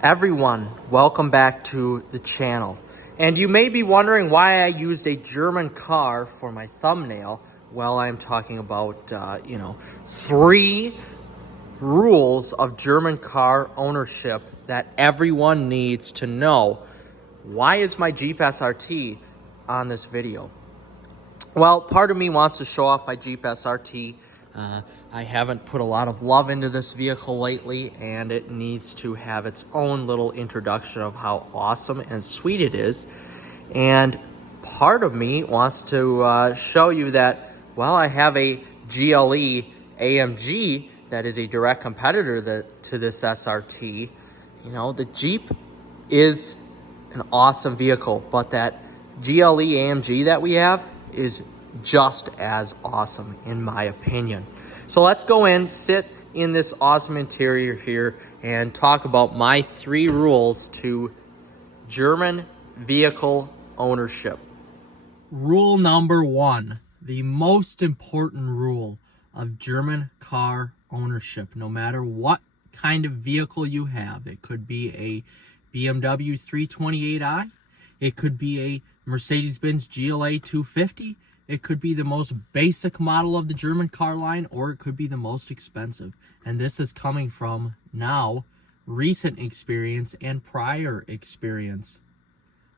Everyone, welcome back to the channel. And you may be wondering why I used a German car for my thumbnail. Well, I'm talking about, 3 rules of German car ownership that everyone needs to know. Why is my Jeep SRT on this video? Well, part of me wants to show off my Jeep SRT. I haven't put a lot of love into this vehicle lately, and it needs to have its own little introduction of how awesome and sweet it is. And part of me wants to show you that, well, I have a GLE AMG that is a direct competitor to this SRT. You know, the Jeep is an awesome vehicle, but that GLE AMG that we have is just as awesome in my opinion. So let's go in, sit in this awesome interior here, and talk about my 3 rules to German vehicle ownership. Rule number 1, the most important rule of German car ownership, no matter what kind of vehicle you have. It could be a BMW 328i, it could be a Mercedes-Benz GLA 250, it could be the most basic model of the German car line, or it could be the most expensive. And this is coming from now recent experience and prior experience.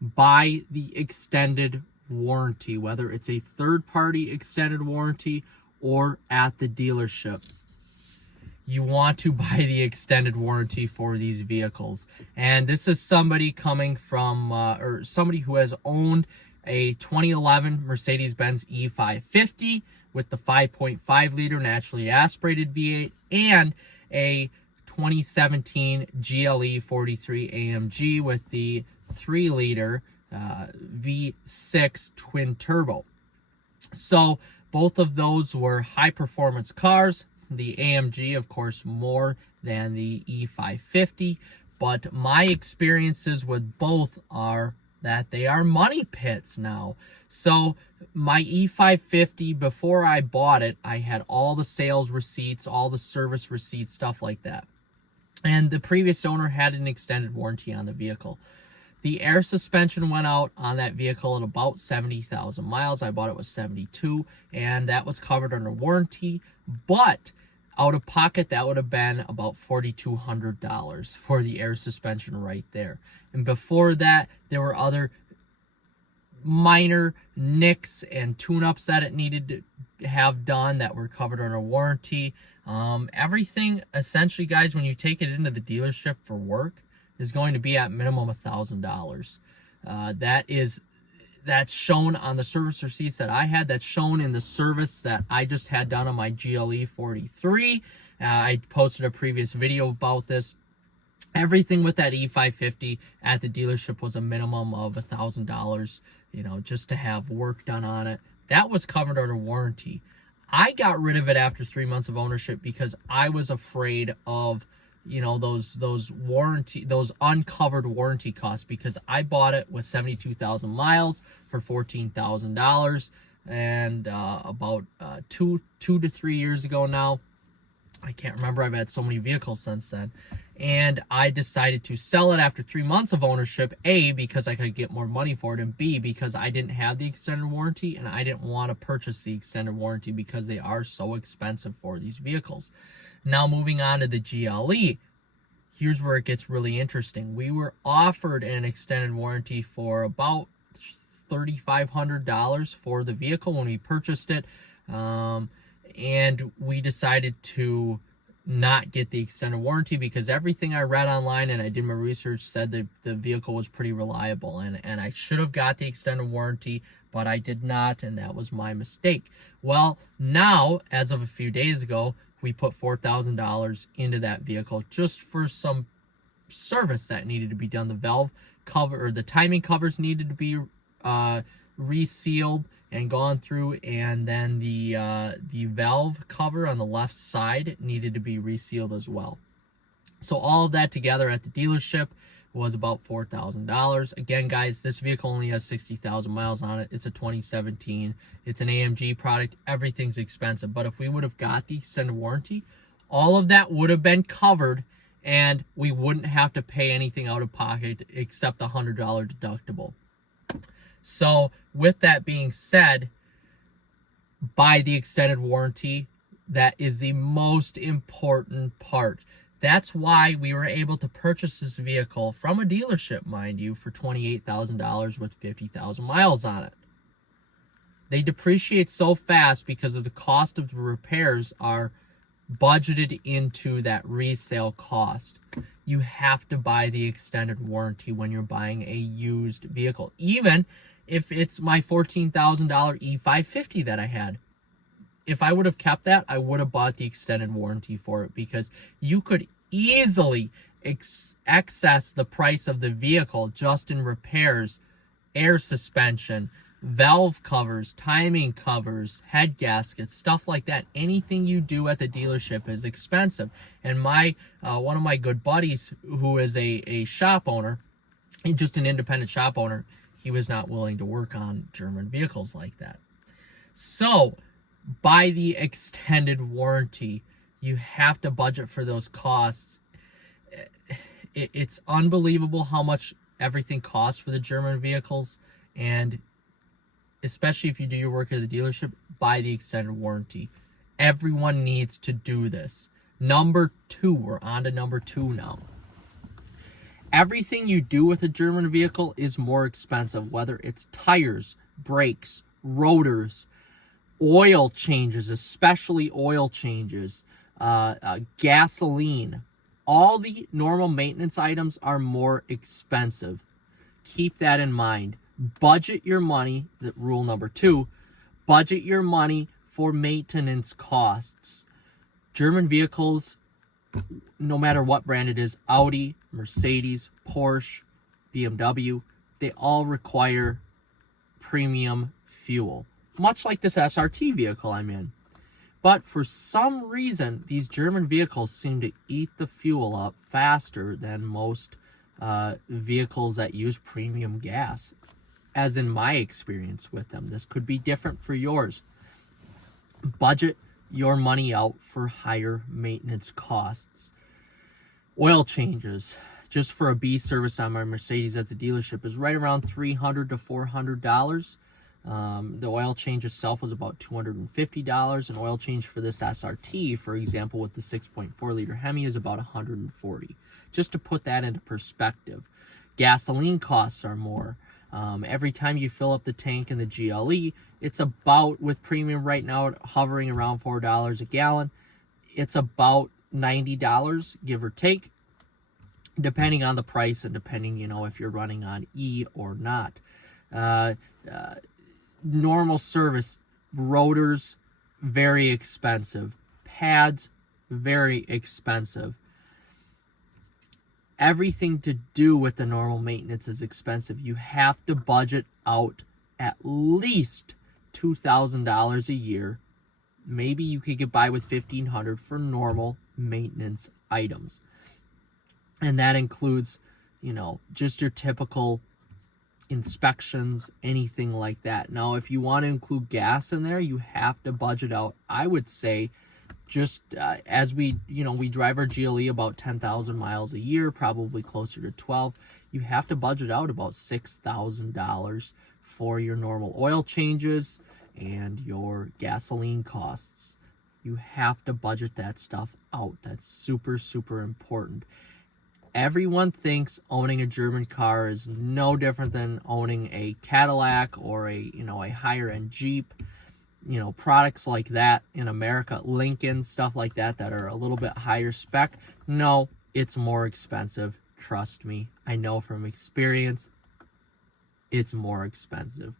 Buy the extended warranty, whether it's a third-party extended warranty or at the dealership. You want to buy the extended warranty for these vehicles. And this is somebody coming from, or somebody who has owned a 2011 Mercedes-Benz E550 with the 5.5 liter naturally aspirated V8 and a 2017 GLE 43 AMG with the 3 liter V6 twin turbo. So both of those were high performance cars. The AMG, of course, more than the E550, but my experiences with both are that they are money pits now. So my E550, before I bought it, I had all the sales receipts, all the service receipts, stuff like that. And the previous owner had an extended warranty on the vehicle. The air suspension went out on that vehicle at about 70,000 miles. I bought it with 72, and that was covered under warranty. But out of pocket, that would have been about $4,200 for the air suspension right there. And before that, there were other minor nicks and tune-ups that it needed to have done that were covered under warranty. Everything, essentially, guys, when you take it into the dealership for work, is going to be at minimum $1,000. That's shown on the service receipts that I had. That's shown in the service that I just had done on my GLE 43. I posted a previous video about this. Everything with that E550 at the dealership was a minimum of $1,000, just to have work done on it. That was covered under warranty. I got rid of it after 3 months of ownership because I was afraid of those uncovered warranty costs, because I bought it with 72,000 miles for $14,000, and about 2 to 3 years ago now, I can't remember, I've had so many vehicles since then, and I decided to sell it after 3 months of ownership, A, because I could get more money for it, and B, because I didn't have the extended warranty, and I didn't want to purchase the extended warranty because they are so expensive for these vehicles. Now moving on to the GLE, here's where it gets really interesting. We were offered an extended warranty for about $3,500 for the vehicle when we purchased it, and we decided to not get the extended warranty because everything I read online and I did my research said that the vehicle was pretty reliable, and I should have got the extended warranty, but I did not, and that was my mistake. Well, now, as of a few days ago, we put $4,000 into that vehicle just for some service that needed to be done. The valve cover, or the timing covers, needed to be resealed and gone through, and then the valve cover on the left side needed to be resealed as well. So all of that together at the dealership was about $4,000. Again, guys, this vehicle only has 60,000 miles on it. It's a 2017. It's an AMG product. Everything's expensive. But if we would have got the extended warranty, all of that would have been covered and we wouldn't have to pay anything out of pocket except the $100 deductible. So with that being said, buy the extended warranty. That is the most important part. That's why we were able to purchase this vehicle from a dealership, mind you, for $28,000 with 50,000 miles on it. They depreciate so fast because of the cost of the repairs are budgeted into that resale cost. You have to buy the extended warranty when you're buying a used vehicle, even if it's my $14,000 E550 that I had. If I would have kept that, I would have bought the extended warranty for it, because you could easily excess the price of the vehicle just in repairs, air suspension, valve covers, timing covers, head gaskets, stuff like that. Anything you do at the dealership is expensive. And my one of my good buddies, who is a shop owner, just an independent shop owner, he was not willing to work on German vehicles like that. So buy the extended warranty. You have to budget for those costs. It's unbelievable how much everything costs for the German vehicles, and especially if you do your work at the dealership, buy the extended warranty. Everyone needs to do this. Number 2, we're on to number 2 now. Everything you do with a German vehicle is more expensive, whether it's tires, brakes, rotors, oil changes, especially oil changes, gasoline. All the normal maintenance items are more expensive. Keep that in mind. Budget your money. Rule number 2, budget your money for maintenance costs. German vehicles, no matter what brand it is, Audi, Mercedes, Porsche, BMW, they all require premium fuel, much like this SRT vehicle I'm in. But for some reason, these German vehicles seem to eat the fuel up faster than most vehicles that use premium gas, as in my experience with them. This could be different for yours. Budget your money out for higher maintenance costs. Oil changes, just for a B service on my Mercedes at the dealership, is right around $300 to $400. The oil change itself was about $250. An oil change for this SRT, for example, with the 6.4 liter Hemi, is about $140. Just to put that into perspective. Gasoline costs are more. Every time you fill up the tank in the GLE, it's about, with premium right now hovering around $4 a gallon, it's about $90, give or take, depending on the price and depending, if you're running on E or not. Normal service, rotors, very expensive. Pads, very expensive. Everything to do with the normal maintenance is expensive. You have to budget out at least $2,000 a year. Maybe you could get by with $1,500 for normal maintenance items. And that includes, just your typical inspections, anything like that. Now, if you want to include gas in there, you have to budget out, I would say, just as we drive our GLE about 10,000 miles a year, probably closer to 12, you have to budget out about $6,000 for your normal oil changes and your gasoline costs. You have to budget that stuff out. That's super, super important. Everyone thinks owning a German car is no different than owning a Cadillac or a higher end Jeep. Products like that in America, Lincoln, stuff like that are a little bit higher spec. No, it's more expensive. Trust me. I know from experience, it's more expensive.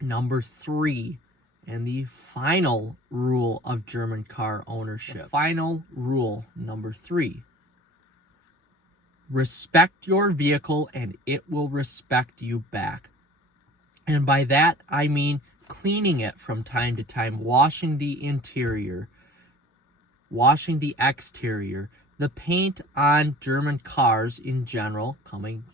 Number 3, and the final rule of German car ownership. The final rule, number 3. Respect your vehicle and it will respect you back. And by that, I mean cleaning it from time to time, washing the interior, washing the exterior. The paint on German cars in general, coming,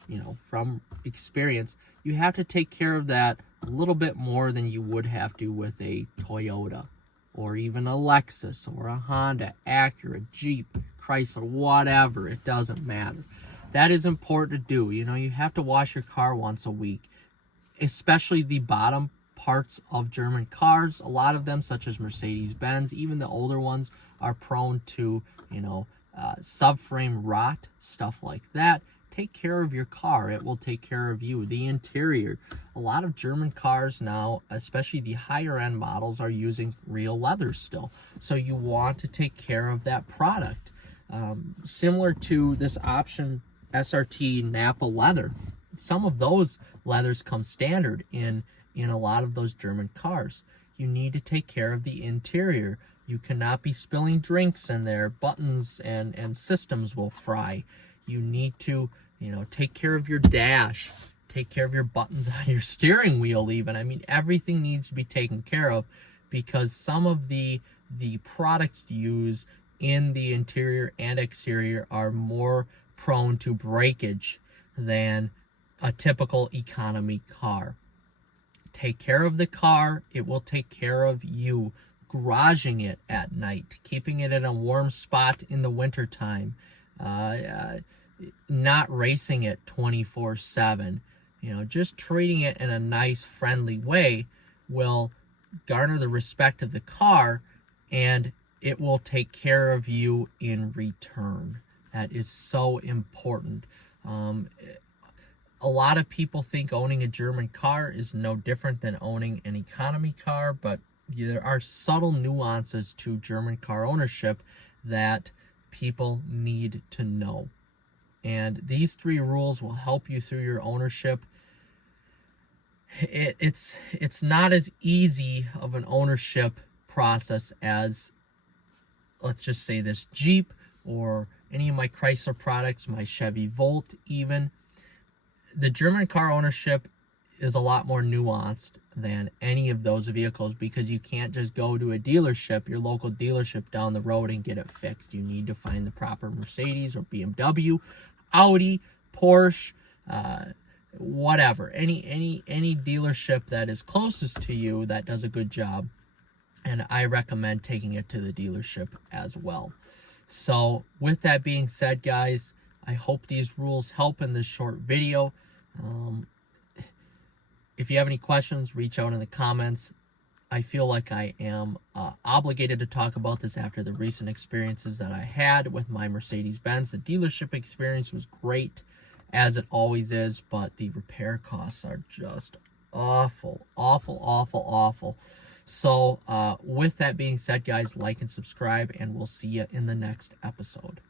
from experience, you have to take care of that a little bit more than you would have to with a Toyota or even a Lexus or a Honda, Acura, Jeep, Chrysler, whatever, it doesn't matter. That is important to do. You know, you have to wash your car once a week, especially the bottom parts of German cars. A lot of them, such as Mercedes-Benz, even the older ones, are prone to, you know, subframe rot, stuff like that. Take care of your car. It will take care of you. The interior. A lot of German cars now, especially the higher end models, are using real leather still. So you want to take care of that product. Similar to this option SRT Nappa leather. Some of those leathers come standard in a lot of those German cars. You need to take care of the interior. You cannot be spilling drinks in there. Buttons and systems will fry. You need to, you know, take care of your dash, take care of your buttons on your steering wheel even. I mean, everything needs to be taken care of, because some of the products used in the interior and exterior are more prone to breakage than a typical economy car. Take care of the car, it will take care of you. Garaging it at night, keeping it in a warm spot in the wintertime, not racing it 24/7, you know, just treating it in a nice, friendly way will garner the respect of the car, and it will take care of you in return. That is so important. A lot of people think owning a German car is no different than owning an economy car, but there are subtle nuances to German car ownership that people need to know. And these 3 rules will help you through your ownership. It's not as easy of an ownership process as, let's just say, this Jeep or any of my Chrysler products, my Chevy Volt even. The German car ownership is a lot more nuanced than any of those vehicles, because you can't just go to a dealership, your local dealership down the road, and get it fixed. You need to find the proper Mercedes or BMW, Audi, Porsche, whatever. Any dealership that is closest to you that does a good job. And I recommend taking it to the dealership as well. So with that being said, guys, I hope these rules help in this short video. If you have any questions, reach out in the comments. I feel like I am obligated to talk about this after the recent experiences that I had with my Mercedes-Benz. The dealership experience was great, as it always is, but the repair costs are just awful, awful, awful, awful. So with that being said, guys, like and subscribe, and we'll see you in the next episode.